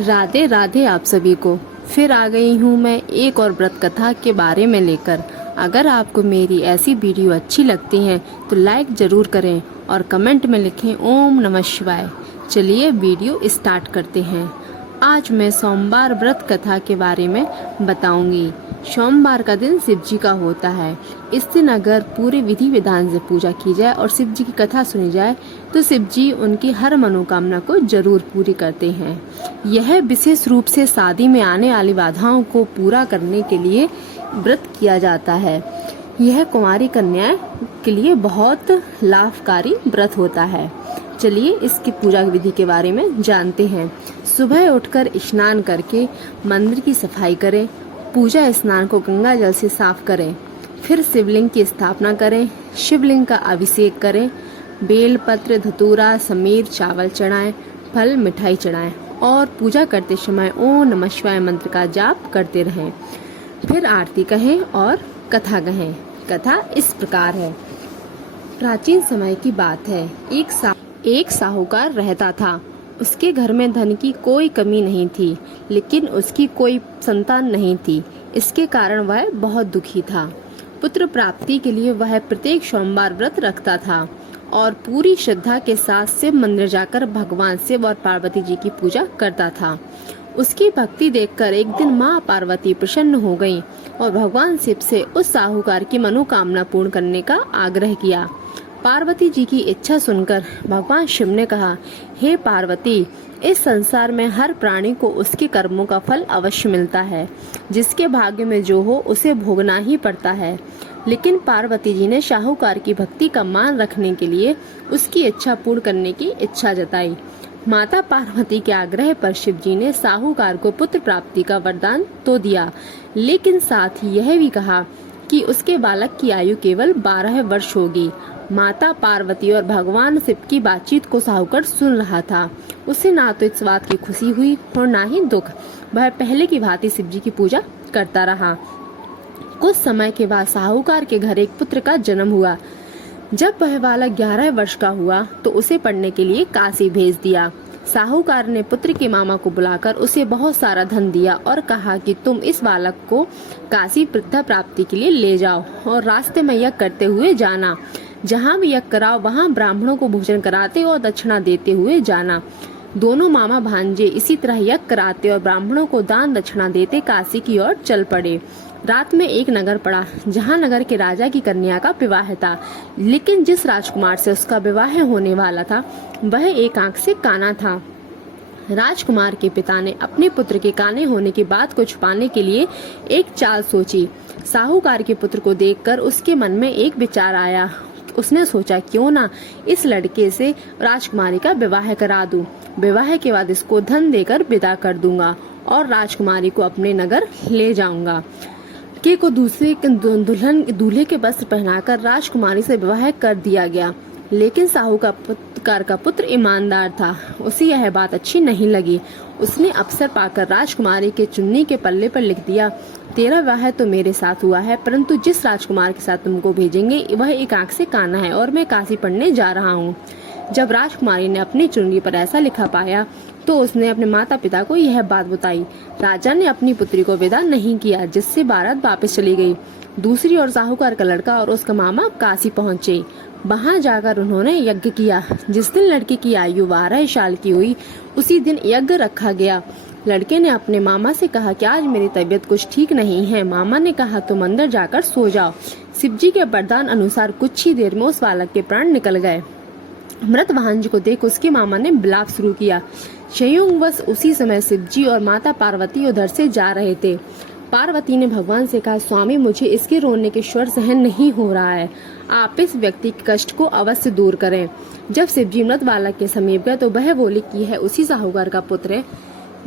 राधे राधे आप सभी को। फिर आ गई हूँ मैं एक और व्रत कथा के बारे में लेकर। अगर आपको मेरी ऐसी वीडियो अच्छी लगती हैं तो लाइक ज़रूर करें और कमेंट में लिखें ओम नमः शिवाय। चलिए वीडियो स्टार्ट करते हैं। आज मैं सोमवार व्रत कथा के बारे में बताऊंगी। सोमवार का दिन शिव जी का होता है। इस दिन अगर पूरे विधि विधान से पूजा की जाए और शिव जी की कथा सुनी जाए तो शिव जी उनकी हर मनोकामना को जरूर पूरी करते हैं। यह विशेष रूप से शादी में आने वाली बाधाओं को पूरा करने के लिए व्रत किया जाता है। यह कुंवारी कन्या के लिए बहुत लाभकारी व्रत होता है। चलिए इसकी पूजा विधि के बारे में जानते हैं। सुबह उठकर स्नान करके मंदिर की सफाई करें। पूजा स्नान को गंगा जल से साफ करें। फिर शिवलिंग की स्थापना करें। शिवलिंग का अभिषेक करें। बेल पत्र धतूरा समीर चावल चढ़ाएं। फल मिठाई चढ़ाएं और पूजा करते समय ओम नमः शिवाय मंत्र का जाप करते रहें। फिर आरती कहें और कथा कहें। कथा इस प्रकार है। प्राचीन समय की बात है। एक साहूकार रहता था। उसके घर में धन की कोई कमी नहीं थी, लेकिन उसकी कोई संतान नहीं थी। इसके कारण वह बहुत दुखी था। पुत्र प्राप्ति के लिए वह प्रत्येक सोमवार व्रत रखता था और पूरी श्रद्धा के साथ शिव मंदिर जाकर भगवान शिव और पार्वती जी की पूजा करता था। उसकी भक्ति देखकर एक दिन माँ पार्वती प्रसन्न हो गईं और भगवान शिव से उस साहूकार की मनोकामना पूर्ण करने का आग्रह किया। पार्वती जी की इच्छा सुनकर भगवान शिव ने कहा, हे पार्वती, इस संसार में हर प्राणी को उसके कर्मों का फल अवश्य मिलता है। जिसके भाग्य में जो हो उसे भोगना ही पड़ता है। लेकिन पार्वती जी ने साहूकार की भक्ति का मान रखने के लिए उसकी इच्छा पूर्ण करने की इच्छा जताई। माता पार्वती के आग्रह पर शिव जी ने साहूकार को पुत्र प्राप्ति का वरदान तो दिया, लेकिन साथ ही यह भी कहा कि उसके बालक की आयु केवल 12 वर्ष होगी। माता पार्वती और भगवान शिव की बातचीत को साहूकार सुन रहा था। उसे ना तो इस बात की खुशी हुई और ना ही दुख। वह पहले की भांति शिव जी की पूजा करता रहा। कुछ समय के बाद साहूकार के घर एक पुत्र का जन्म हुआ। जब वह बालक 11 वर्ष का हुआ तो उसे पढ़ने के लिए काशी भेज दिया। साहूकार ने पुत्र के मामा को बुलाकर उसे बहुत सारा धन दिया और कहा कि तुम इस बालक को काशी विद्या प्राप्ति के लिए ले जाओ और रास्ते में यज्ञ करते हुए जाना। जहाँ भी यज्ञ कराओ वहाँ ब्राह्मणों को भोजन कराते और दक्षिणा देते हुए जाना। दोनों मामा भांजे इसी तरह यज्ञ कराते और ब्राह्मणों को दान दक्षिणा देते काशी की ओर चल पड़े। रात में एक नगर पड़ा जहाँ नगर के राजा की कन्या का विवाह था, लेकिन जिस राजकुमार से उसका विवाह होने वाला था वह एक आंख से काना था। राजकुमार के पिता ने अपने पुत्र के काने होने की बात को छुपाने के लिए एक चाल सोची। साहूकार के पुत्र को देखकर उसके मन में एक विचार आया। उसने सोचा, क्यों ना इस लड़के से राजकुमारी का विवाह करा दूं। विवाह के बाद इसको धन देकर विदा कर दूंगा और राजकुमारी को अपने नगर ले जाऊंगा। लड़के को दूल्हे के वस्त्र पहनाकर राजकुमारी से विवाह कर दिया गया। लेकिन साहूकार का पुत्र ईमानदार था। उसे यह बात अच्छी नहीं लगी। उसने अवसर पाकर राजकुमारी के चुन्नी के पल्ले पर लिख दिया, तेरा विवाह तो मेरे साथ हुआ है, परंतु जिस राजकुमार के साथ तुमको भेजेंगे वह एक आंख से काना है और मैं काशी पढ़ने जा रहा हूँ। जब राजकुमारी ने अपनी चुन्नी पर ऐसा लिखा पाया तो उसने अपने माता पिता को यह बात बताई। राजा ने अपनी पुत्री को विदा नहीं किया, जिससे बारात वापस चली गई। दूसरी ओर साहूकार का लड़का और उसका मामा काशी पहुँचे। वहां जाकर उन्होंने यज्ञ किया। जिस दिन लड़के की आयु 12 साल की हुई उसी दिन यज्ञ रखा गया। लड़के ने अपने मामा से कहा कि आज मेरी तबीयत कुछ ठीक नहीं है। मामा ने कहा तुम अंदर जाकर सो जाओ। शिवजी के वरदान अनुसार कुछ ही देर में उस बालक के प्राण निकल गए। मृत भांज को देख उसके मामा ने विलाप शुरू किया। संयोगवश उसी समय शिवजी और माता पार्वती उधर से जा रहे थे। पार्वती ने भगवान से कहा, स्वामी, मुझे इसके रोने के स्वर सहन नहीं हो रहा है। आप इस व्यक्ति के कष्ट को अवश्य दूर करें। जब शिवजी मृत बालक के समीप गए तो वह बोले कि यह उसी साहूकार का पुत्र है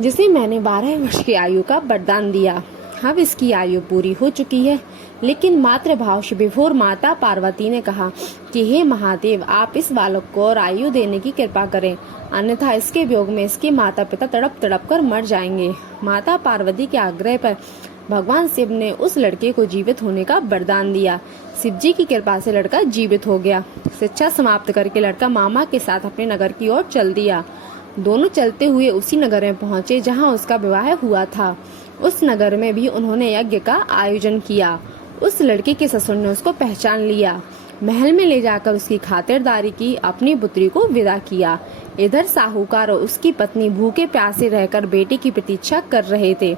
जिसे मैंने 12 वर्ष की आयु का वरदान दिया। अब इसकी आयु पूरी हो चुकी है। लेकिन मातृ भाव से विभोर माता पार्वती ने कहा कि हे महादेव, आप इस बालक को और आयु देने की कृपा करें, अन्यथा इसके वियोग में इसके माता पिता तड़प तड़प कर मर जाएंगे। माता पार्वती के आग्रह पर भगवान शिव ने उस लड़के को जीवित होने का वरदान दिया। शिव जी की कृपा से लड़का जीवित हो गया। शिक्षा समाप्त करके लड़का मामा के साथ अपने नगर की ओर चल दिया। दोनों चलते हुए उसी नगर में पहुँचे जहाँ उसका विवाह हुआ था। उस नगर में भी उन्होंने यज्ञ का आयोजन किया। उस लड़के के ससुर ने उसको पहचान लिया, महल में ले जाकर उसकी खातिरदारी की, अपनी पुत्री को विदा किया। इधर साहूकार और उसकी पत्नी भूखे प्यासे रहकर बेटे की प्रतीक्षा कर रहे थे।